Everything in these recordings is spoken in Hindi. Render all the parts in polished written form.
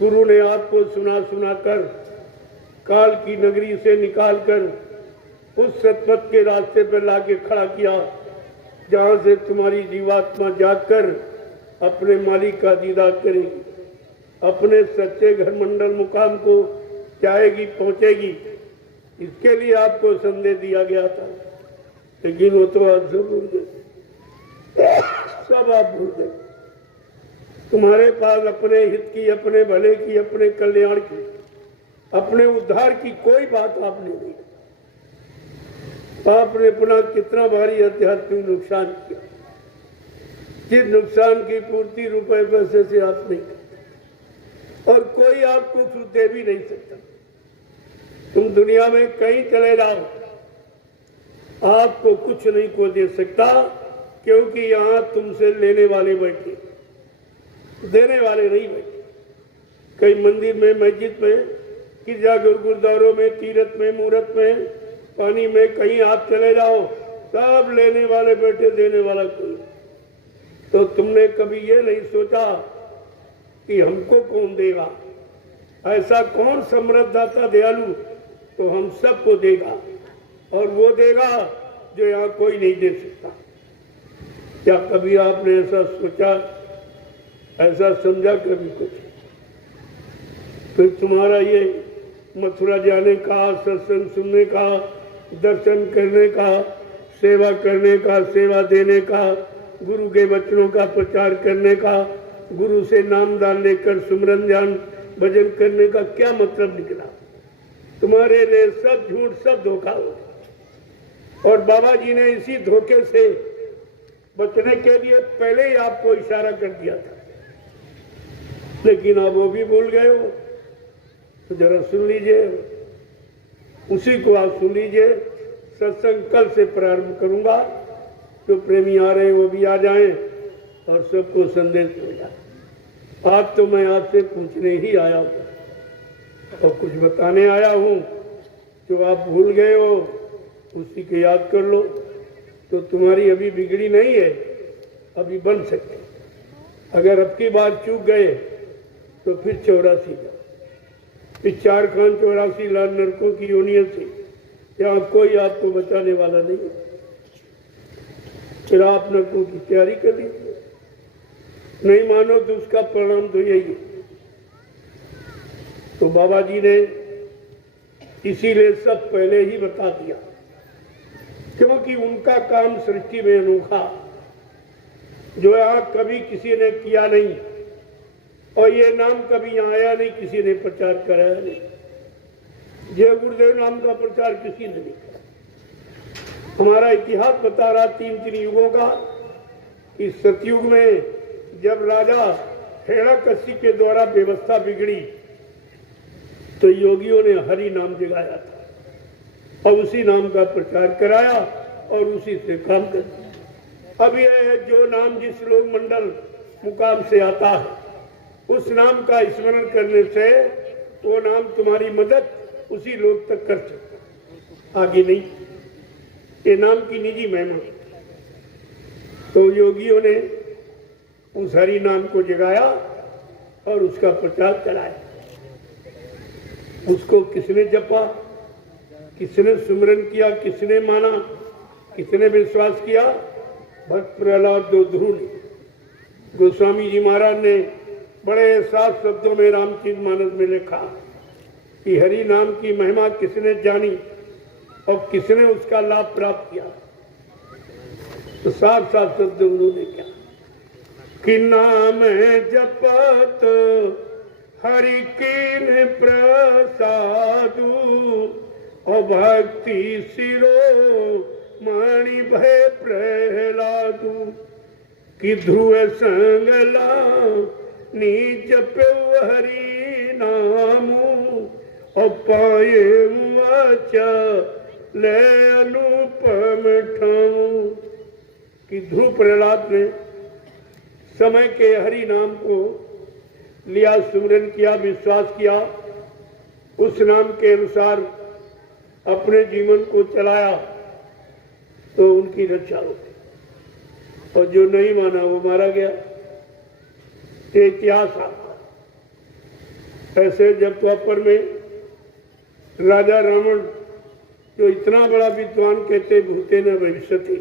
गुरु ने आपको सुना सुनाकर काल की नगरी से निकालकर उस सतपथ के रास्ते पर लाके खड़ा किया, जहां से तुम्हारी जीवात्मा जाकर अपने मालिक का दीदार करेगी, अपने सच्चे घर मंडल मुकाम को जाएगी, पहुंचेगी। इसके लिए आपको संदेश दिया गया था, लेकिन वो तो आज सब भूल गए, सब आप भूल गए। तुम्हारे पास अपने हित की, अपने भले की, अपने कल्याण की, अपने उद्धार की कोई बात आपने नहीं। आपने अपना कितना भारी आध्यात्मिक नुकसान किया, जिस नुकसान की पूर्ति रुपए पैसे से आप नहीं करते, और कोई आपको कुछ दे भी नहीं सकता। तुम दुनिया में कहीं चले जाओ, आपको कुछ नहीं को दे सकता, क्योंकि यहां तुमसे लेने वाले बैठे, देने वाले नहीं बैठे। कई मंदिर में, मस्जिद में, गिरजाघर, गुरुद्वारों में, तीर्थ में, मूर्त में, पानी में, कहीं आप चले जाओ, सब लेने वाले बैठे, देने वाला कोई। तो तुमने कभी ये नहीं सोचा कि हमको कौन देगा? ऐसा कौन समृद्धदाता दयालु तो हम सबको देगा, और वो देगा जो यहाँ कोई नहीं दे सकता। क्या कभी आपने ऐसा सोचा, ऐसा समझा कभी कुछ? फिर तुम्हारा ये मथुरा जाने का, सत्संग सुनने का, दर्शन करने का, सेवा करने का, सेवा देने का, गुरु के वचनों का प्रचार करने का, गुरु से नामदान लेकर सुमरन ध्यान भजन करने का क्या मतलब निकला? तुम्हारे लिए सब झूठ, सब धोखा हो। और बाबा जी ने इसी धोखे से बचने के लिए पहले ही आपको इशारा कर दिया था, लेकिन आप वो भी भूल गए हो। तो जरा सुन लीजिए, उसी को आप सुन लीजिए। सत्संग कल से प्रारंभ करूंगा, जो प्रेमी आ रहे हैं वो भी आ जाएं और सबको संदेश हो जाए। आज तो मैं आपसे पूछने ही आया हूँ और कुछ बताने आया हूँ। जो आप भूल गए हो उसी को याद कर लो, तो तुम्हारी अभी बिगड़ी नहीं है, अभी बन सकती। अगर अब की बार चूक गए तो फिर 84 का, फिर 4 खान 84 लाल नरकों की योनियों से यहाँ कोई आपको बचाने वाला नहीं है। फिर आप नरकों की तैयारी कर लीजिए। नहीं मानो तो उसका परिणाम तो यही है। तो बाबा जी ने इसीलिए सब पहले ही बता दिया, क्योंकि उनका काम सृष्टि में अनोखा, जो यहाँ कभी किसी ने किया नहीं, और ये नाम कभी यहाँ आया नहीं, किसी ने प्रचार कराया नहीं। जय गुरुदेव नाम का प्रचार किसी ने नहीं किया। हमारा इतिहास बता रहा 3 युगों का। इस सतयुग में जब राजा हिरण्यकशिपु के द्वारा व्यवस्था बिगड़ी, तो योगियों ने हरि नाम जगाया था और उसी नाम का प्रचार कराया और उसी से काम कर। अब यह है, जो नाम जिस लोक मंडल मुकाम से आता है, उस नाम का स्मरण करने से वो नाम तुम्हारी मदद उसी लोक तक कर सकता, आगे नहीं। ये नाम की निजी महिमा। तो योगियों ने उस हरि नाम को जगाया और उसका प्रचार कराया। उसको किसने जपा, किसने सुमरन किया, किसने माना, किसने विश्वास किया? भक्त प्रहलाद ध्रुव ने। गोस्वामी जी महाराज ने बड़े साफ शब्दों में रामचरितमानस में लिखा कि हरि नाम की महिमा किसने जानी और किसने उसका लाभ प्राप्त किया। तो साफ साफ शब्द उन्होंने क्या कि नाम जपत हरि कीन प्रसादु और भक्ति सिरो मणि भय प्रहलादु कि ध्रुव संगला नीच पे हरि नामु और पाए ले अनुपम ठाऊ। कि ध्रुव प्रहलाद ने समय के हरि नाम को लिया, सुमरन किया, विश्वास किया, उस नाम के अनुसार अपने जीवन को चलाया, तो उनकी रक्षा हो गई। और जो नहीं माना वो मारा गया। ये इतिहास आता। ऐसे जब द्वापर में राजा रावण, जो इतना बड़ा विद्वान कहते भूते न भविष्यति,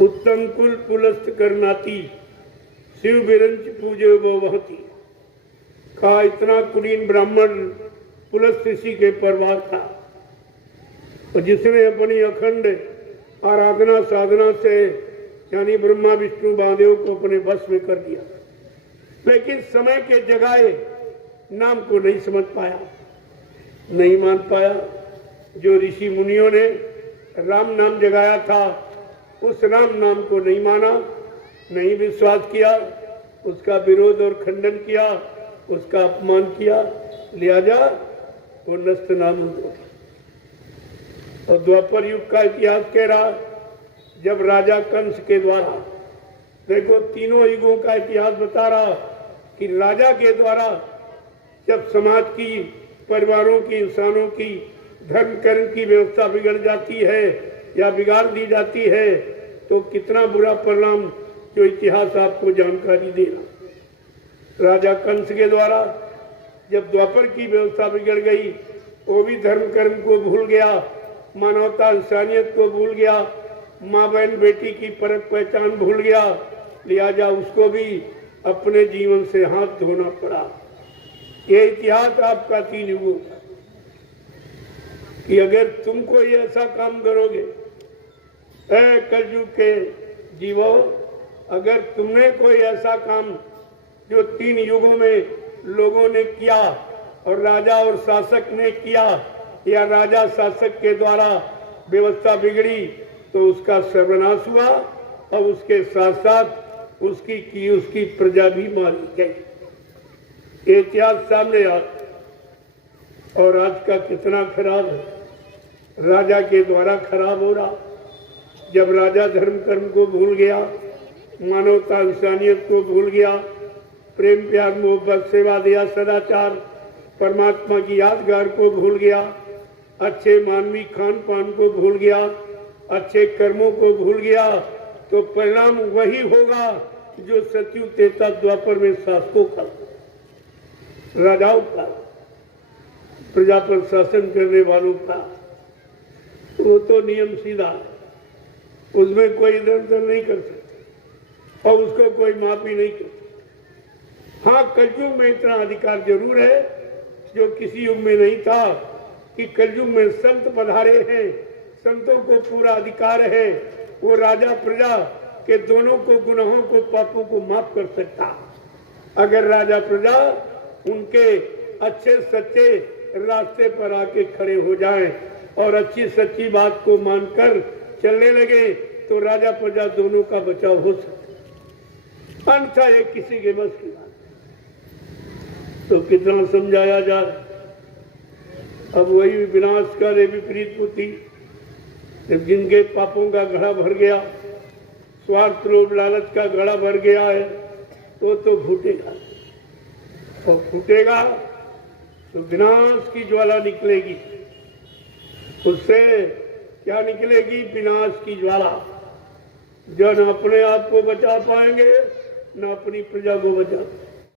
उत्तम कुल पुलस्त करनाती, शिव बिरंच पूजे वो वहती, कहा इतना कुलीन ब्राह्मण पुलस्त ऋषि के परिवार था, और जिसने अपनी अखंड आराधना साधना से यानी ब्रह्मा विष्णु महादेव को अपने वश में कर दिया, लेकिन समय के जगाए नाम को नहीं समझ पाया, नहीं मान पाया। जो ऋषि मुनियों ने राम नाम जगाया था, उस राम नाम को नहीं माना, नहीं विश्वास किया, उसका विरोध और खंडन किया, उसका अपमान किया, लिहाजा वो नष्ट नाम हो। और द्वापर युग का इतिहास कह रहा, जब राजा कंस के द्वारा, देखो तीनों युगों का इतिहास बता रहा कि राजा के द्वारा जब समाज की, परिवारों की, इंसानों की धर्म कर्म की व्यवस्था बिगड़ जाती है या बिगाड़ दी जाती है, तो कितना बुरा परिणाम जो इतिहास आपको जानकारी दे रहा। राजा कंस के द्वारा जब द्वापर की व्यवस्था बिगड़ गई, वो भी धर्म कर्म को भूल गया, मानवता इंसानियत को भूल गया, माँ बहन बेटी की परख पहचान भूल गया, लिहाजा उसको भी अपने जीवन से हाथ धोना पड़ा। ये इतिहास आपका 3 युगों का, कि अगर तुम कोई ऐसा काम करोगे, कलयुग के जीवो, अगर तुमने कोई ऐसा काम जो 3 युगों में लोगों ने किया और राजा और शासक ने किया, या राजा शासक के द्वारा व्यवस्था बिगड़ी, तो उसका सर्वनाश हुआ और उसके साथ साथ उसकी प्रजा भी मारी गई। इतिहास सामने आ, और आज का कितना खराब है, राजा के द्वारा खराब हो रहा। जब राजा धर्म कर्म को भूल गया, मानवता इंसानियत को भूल गया, प्रेम प्यार मोहब्बत सेवा दया सदाचार परमात्मा की यादगार को भूल गया, अच्छे मानवीय खान पान को भूल गया, अच्छे कर्मों को भूल गया, तो परिणाम वही होगा जो सतयुग त्रेता द्वापर में शासकों का, राजाओं का, प्रजा पर शासन करने वालों का। वो तो नियम सीधा, उसमें कोई इधर उधर नहीं कर सकता और उसको कोई माफी नहीं कर सकता। हाँ, कलयुग में इतना अधिकार जरूर है जो किसी युग में नहीं था, कि कलयुग में संत पधारे हैं, संतों को पूरा अधिकार है, वो राजा प्रजा के दोनों को, गुनाहों को, पापों को माफ कर सकता। अगर राजा प्रजा उनके अच्छे सच्चे रास्ते पर आके खड़े हो जाएं और अच्छी सच्ची बात को मानकर चलने लगे, तो राजा प्रजा दोनों का बचाव हो सकता। अन्यथा ये किसी के बस की बात। तो कितना समझाया जाए। अब वही विनाशकारी विपरीत बुद्धि, जब जिनके पापों का घड़ा भर गया, स्वार्थ लोभ लालच का घड़ा भर गया है, तो फूटेगा, और फूटेगा तो विनाश की ज्वाला निकलेगी। उससे क्या निकलेगी? विनाश की ज्वाला, जो न अपने आप को बचा पाएंगे, न अपनी प्रजा को बचा पाएंगे।